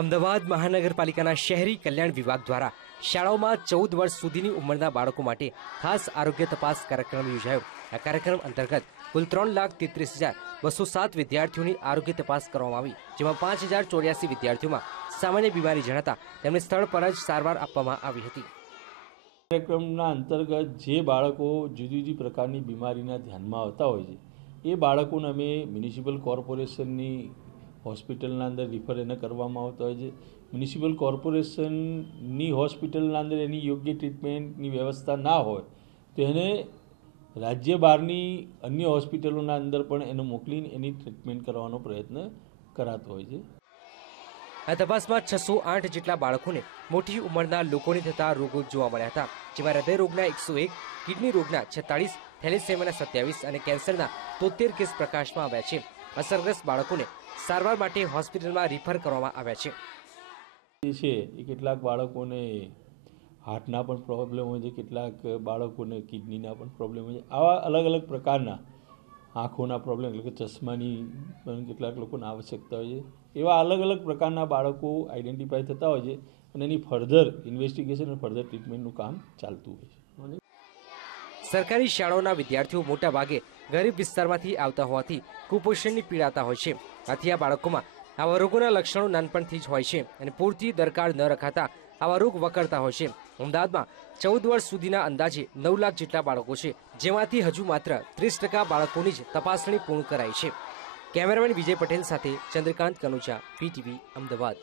અમદાવાદ મહાનગરપાલિકાના શહેરી કલ્યાણ વિભાગ દ્વારા શાળાઓમાં ચૌદ વર્ષ સુધીની ઉંમરના બાળકો માટે ખાસ આરોગ્ય તપાસ કાર્યક્રમ યોજાયો. આ કાર્યક્રમ અંતર્ગત કુલ ત્રણ લાખ તેત્રીસ હજાર બસો સાત વિદ્યાર્થીઓની આરોગ્ય તપાસ કરવામાં આવી, જેમાં પાંચ હજાર ચોર્યાસી વિદ્યાર્થીઓમાં સામાન્ય બીમારી જણાતા તેમને સ્થળ પર જ સારવાર આપવામાં આવી હતી. કાર્યક્રમના અંતર્ગત જે બાળકો જુદી જુદી પ્રકારની બીમારીના ધ્યાનમાં આવતા હોય છે, એ બાળકોને અમે મ્યુનિસિપલ કોર્પોરેશનની હોસ્પિટલના અંદર રિફર એને કરવામાં આવતા હોય છે. મ્યુનિસિપલ કોર્પોરેશનની હોસ્પિટલના અંદર એની યોગ્ય ટ્રીટમેન્ટની વ્યવસ્થા ના હોય, તો એને રાજ્ય બહારની અન્ય હોસ્પિટલોના અંદર પણ એને મોકલીને એની ટ્રીટમેન્ટ કરવાનો પ્રયત્ન કરાતો હોય છે. આ તપાસમાં છસો આઠ જેટલા બાળકોને મોટી ઉંમરના લોકોને થતા રોગો જોવા મળ્યા હતા, જેમાં હૃદય રોગના એકસો એક, કિડની રોગના છેતાળીસ, થેલેસેમિયાના સત્યાવીસ અને કેન્સરના તોતેર કેસ પ્રકાશમાં આવ્યા છે. અસરગ્રસ્ત બાળકોને સારવાર માટે હોસ્પિટલમાં રિફર કરવામાં આવ્યા છે. છે, એ કેટલાક બાળકોને હાર્ટના પણ પ્રોબ્લેમ હોય છે, કેટલાક બાળકોને કિડનીના પણ પ્રોબ્લેમ હોય છે. આવા અલગ અલગ પ્રકારના આંખોના પ્રોબ્લેમ એટલે કે ચશ્માની પણ કેટલાક લોકોને આવશ્યકતા હોય છે. એવા અલગ અલગ પ્રકારના બાળકો આઈડેન્ટિફાય થતા હોય છે અને એની ફર્ધર ઇન્વેસ્ટિગેશન અને ફર્ધર ટ્રીટમેન્ટનું કામ ચાલતું હોય છે. સરકારી શાળાઓના વિદ્યાર્થીઓ મોટા ભાગે ગરીબ વિસ્તારમાંથી આવતા હોવાથી કુપોષણની પીડાતા હોય છે. આથી આ બાળકોમાં આવા રોગોના લક્ષણો નાનપણથી જ હોય છે અને પૂરતી દરકાર ન રખાતા આવા રોગ વકરતા હોય છે. અમદાવાદમાં ચૌદ વર્ષ સુધીના અંદાજે નવ લાખ જેટલા બાળકો છે, જેમાંથી હજુ માત્ર ત્રીસ ટકા બાળકોની જ તપાસણી પૂર્ણ કરાઈ છે. કેમેરામેન વિજય પટેલ સાથે ચંદ્રકાંત કનુજા, પીટીવી, અમદાવાદ.